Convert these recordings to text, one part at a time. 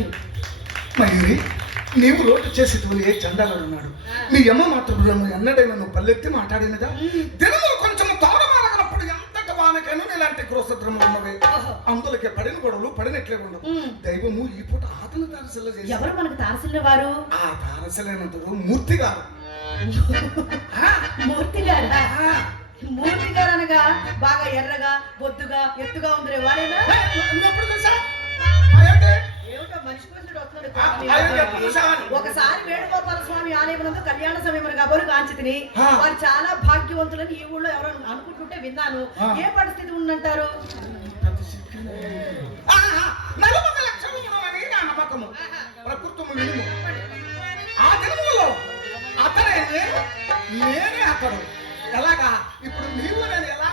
Thank you. Mayuri, నీవు road చేసి తోలి ఏ చండాలుడు ఉన్నాడు. మీ అమ్మ మాత్రం ఎన్నడైనా నువ్వు పల్లెత్తి మాట్లాడినదా? దినములు కొంచెం తోడమాలగినప్పుడు ఎంతటి వానకైనా ఇలాంటి క్రోసద్రములు ఉన్నవే. అందులోకి పడిన గొడవలు పడినట్లే ఉండవు. దైవము ఈ పూట ఆతను తారసల చేసి. ఎవరు మనకు తారసిల్ల వారు? ఆ తారసలైనందుకు మూర్తి గారు. మూర్తి గారా? మూర్తి గారు అనగా బాగా ఎర్రగా బొద్దుగా ఎత్తుగా ఉంది వాడేనా? ఏమిటో మనిషి కోసం వస్తున్నాడు. ఒకసారి వేణుగోపాల స్వామి ఆలయమునందు కళ్యాణ సమయం కాబోలు కాంచితిని. వారు చాలా భాగ్యవంతులని ఈ ఊళ్ళో ఎవరు అనుకుంటుంటే విన్నాను. ఏ పరిస్థితి ఉందంటారు? నేనే అతడు. ఎలాగా ఇప్పుడు నీవు నేను ఎలా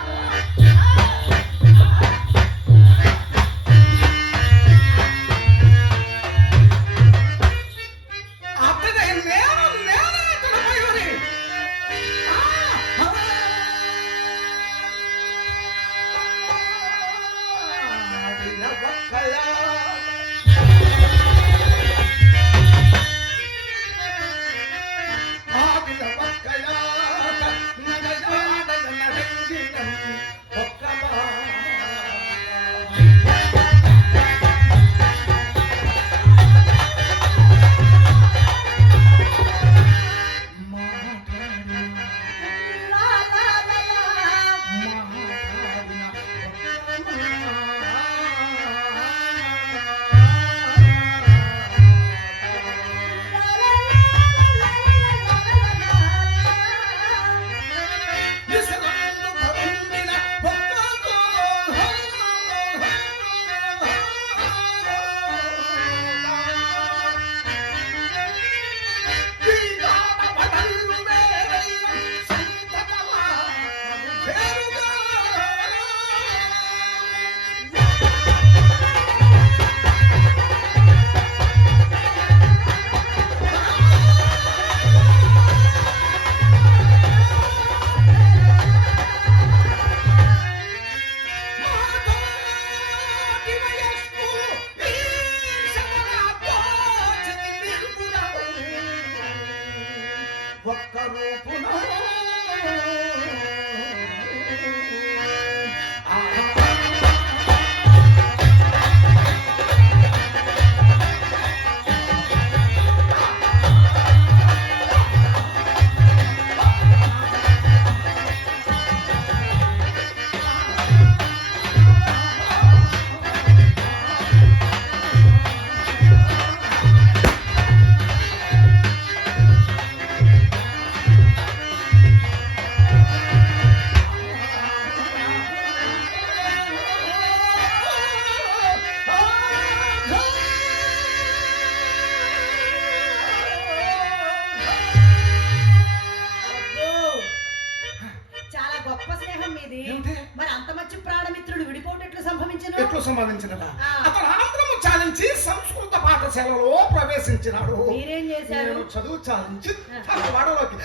సంభవించినదా? అతను ఆంధ్రము చాలించి సంస్కృత పాఠశాలలో ప్రవేశించినాడు. మీరేం చేశారు? చదువు చాలించి తన వాడలోకి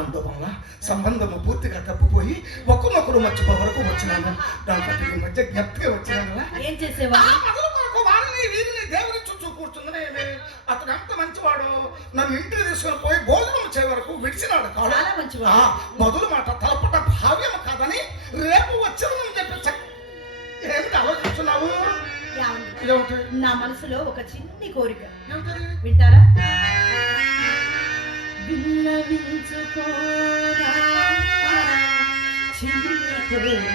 అందువల్ల సంబంధము పూర్తిగా తప్పిపోయి ఒకరినొకరు మర్చిపో వరకు వచ్చినాను. దాంట్లో ఈ మధ్య జ్ఞప్తిగా వచ్చినాను. ఏం చేసేవా? వారిని వీరిని దేవుని చుట్టూ కూర్చుందని అతను ఎంత మంచివాడు. నన్ను ఇంటికి తీసుకుని పోయి భోజనం వచ్చే వరకు విడిచినాడు. మొదలు మాట తలపట భావ్యం కాదని రేపు వచ్చిందని చెప్పి ఏమిటి ఆలోచిస్తున్నావు? నా మనసులో ఒక చిన్ని కోరిక, వింటారా? విన్నవించుకోరా చిన్ని కోరిక.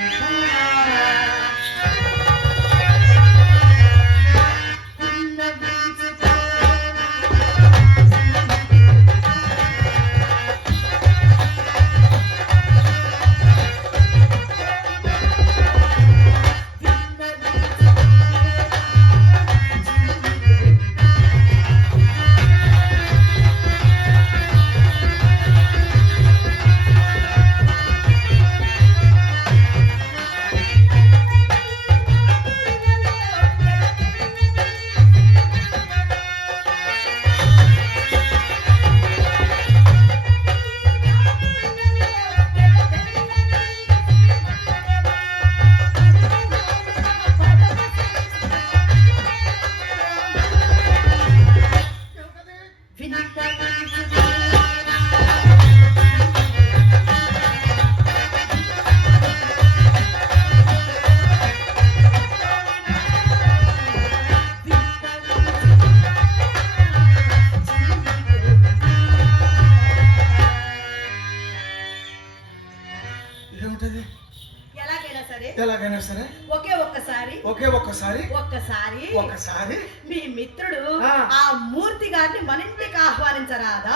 ఒక్కసారి మీ మిత్రుడు ఆ. ఆ మూర్తి గారిని మన ఇంటికి ఆహ్వానించరాదా?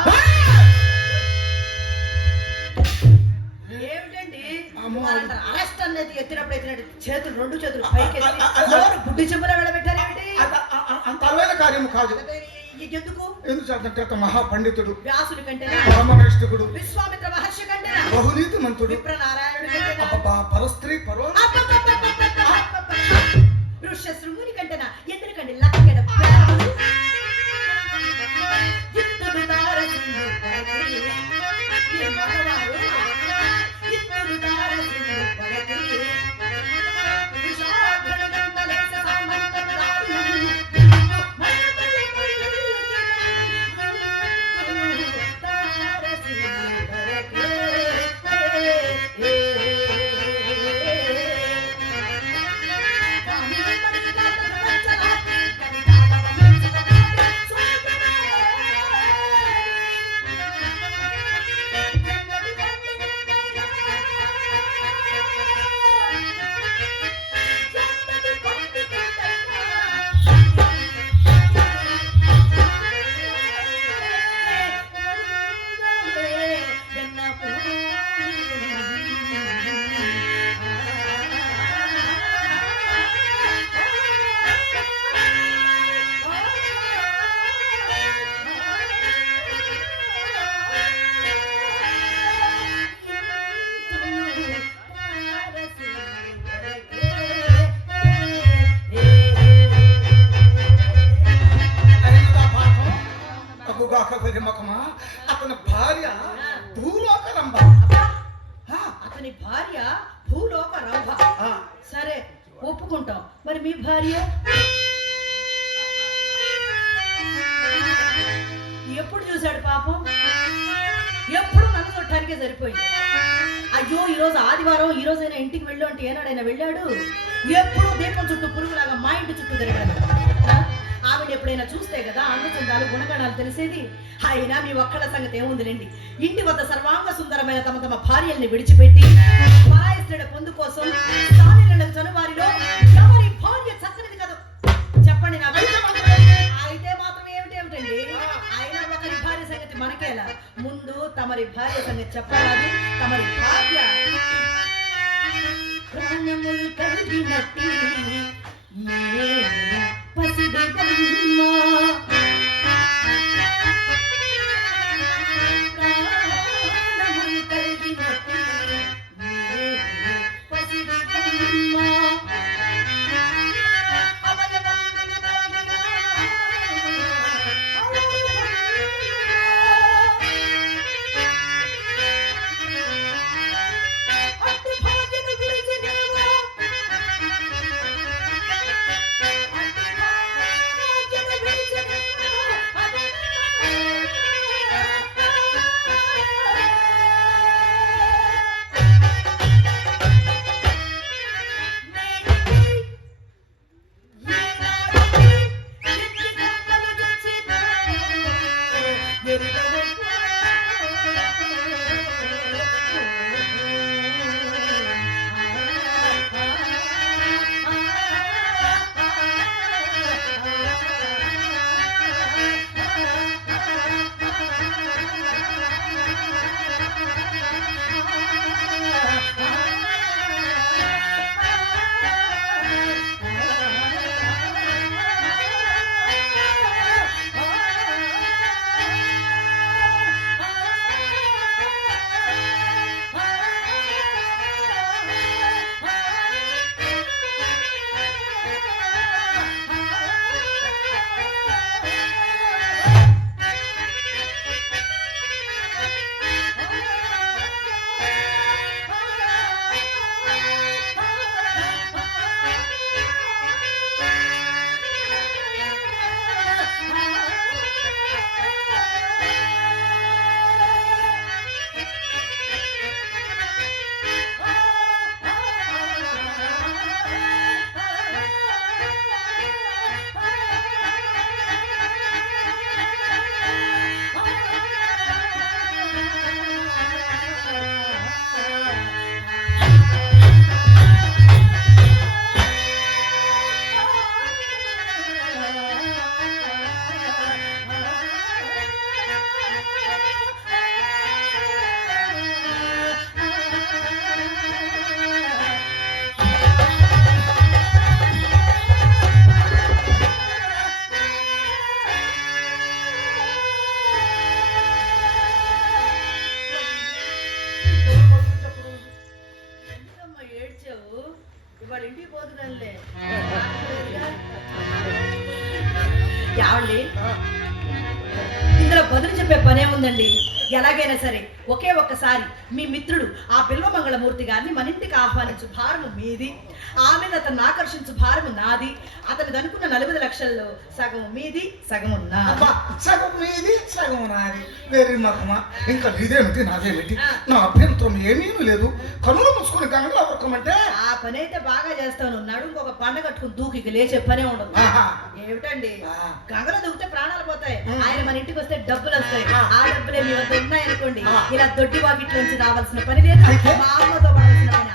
ఏమిటండి అరెస్ట్ అనేది ఎత్తినప్పుడు చేతులు రెండు చేతులు పైకి బుడ్డి చెంబులో వెళ్ళబెట్టారు ఏమిటి? అంత అలవైన కార్యం కాదు. ఎందుకు? ఎందుకంటే మహాపండితుడు, వ్యాసుడి కంటే, రామవేష్ఠుడు, విశ్వామిత్ర మహర్షి కంటే, బహునీతి మంతుడు, విప్రనారాయణుడు, పరస్త్రీ పరో ఋష్య శృంగుని కంటేనా ఎందుకండి లక్కెడ అతని భార్య భూలోక రంభ. అతని భార్య భూలోక రంభ. సరే ఒప్పుకుంటాం. మరి మీ భార్య ఎప్పుడు చూశాడు పాపం? ఎప్పుడు నన్ను చుట్టానికే సరిపోయింది. అయ్యో ఈరోజు ఆదివారం, ఈ రోజైనా ఇంటికి వెళ్ళు అంటే ఏనాడైనా వెళ్ళాడు? ఎప్పుడు దీపం చుట్టూ పురుగులాగా మా ఇంటి చుట్టూ తిరిగాడు. ఆవిడ ఎప్పుడైనా చూస్తే కదా అందచందాలు గుణగణాలు తెలిసేది. అయినా మీ ఒక్కళ్ళ సంగతి ఏముందిలేండి. ఇంటి వద్ద సర్వాంగ సుందరమైన తమ తమ భార్యల్ని విడిచిపెట్టి పరాయి స్త్రీల పొందు కోసం జనవారిలో ఎవరి భార్య చక్కనిది కదా చెప్పండి నాకు. అయితే మాత్రం ఏమిటేమిటండి? అయినా ఒకరి భార్య సంగతి మనకేలా, ముందు తమరి భార్య సంగతి చెప్పాలి. తమరి భార్య ప్రాణములు కలిగినట్టి పసిబిడ్డమ్మ, ప్రాణములు కలిగినట్టి పసిబిడ్డమ్మ, అట్టి భాగ్యను విడిచినేవో, అట్టి ఆవిడ ఇందులో బదులు చెప్పే పనే ఉందండి. ఎలాగైనా సరే ఒకే ఒక్కసారి మీ మిత్రుడు ఆ బిల్వమంగళమూర్తి గారిని మన ఇంటికి ఆహ్వానించు భారము మీది, ఆమెను అతను ఆకర్షించు భారము నాది. అతను అనుకున్న 40 లక్షల్లో సగం మీది, సగం నాది. సగం మీది, సగం నాది. వేరే మకమా ఇంకా నీదేమిటి నాదేమిటి, నా అభ్యంతరం ఏమీ లేదు. కనులు మూసుకొని గంగలో వర్కమంటే ఆ పని అయితే బాగా చేస్తాను. నడుము ఒక పండ కట్టుకుని దూకి లేచే పనే ఉండదు. ఏమిటండి గంగలో దూకితే ప్రాణాలు పోతాయి, ఆయన మన ఇంటికి వస్తే డబ్బులు వస్తాయి. ఆ డబ్బులే మీ వద్ద ఉన్నాయనుకోండి, ఇలా దొడ్డి వాకిట్లోంచి రావాల్సిన పని లేదు, మా అమ్మతో పడాల్సిన పని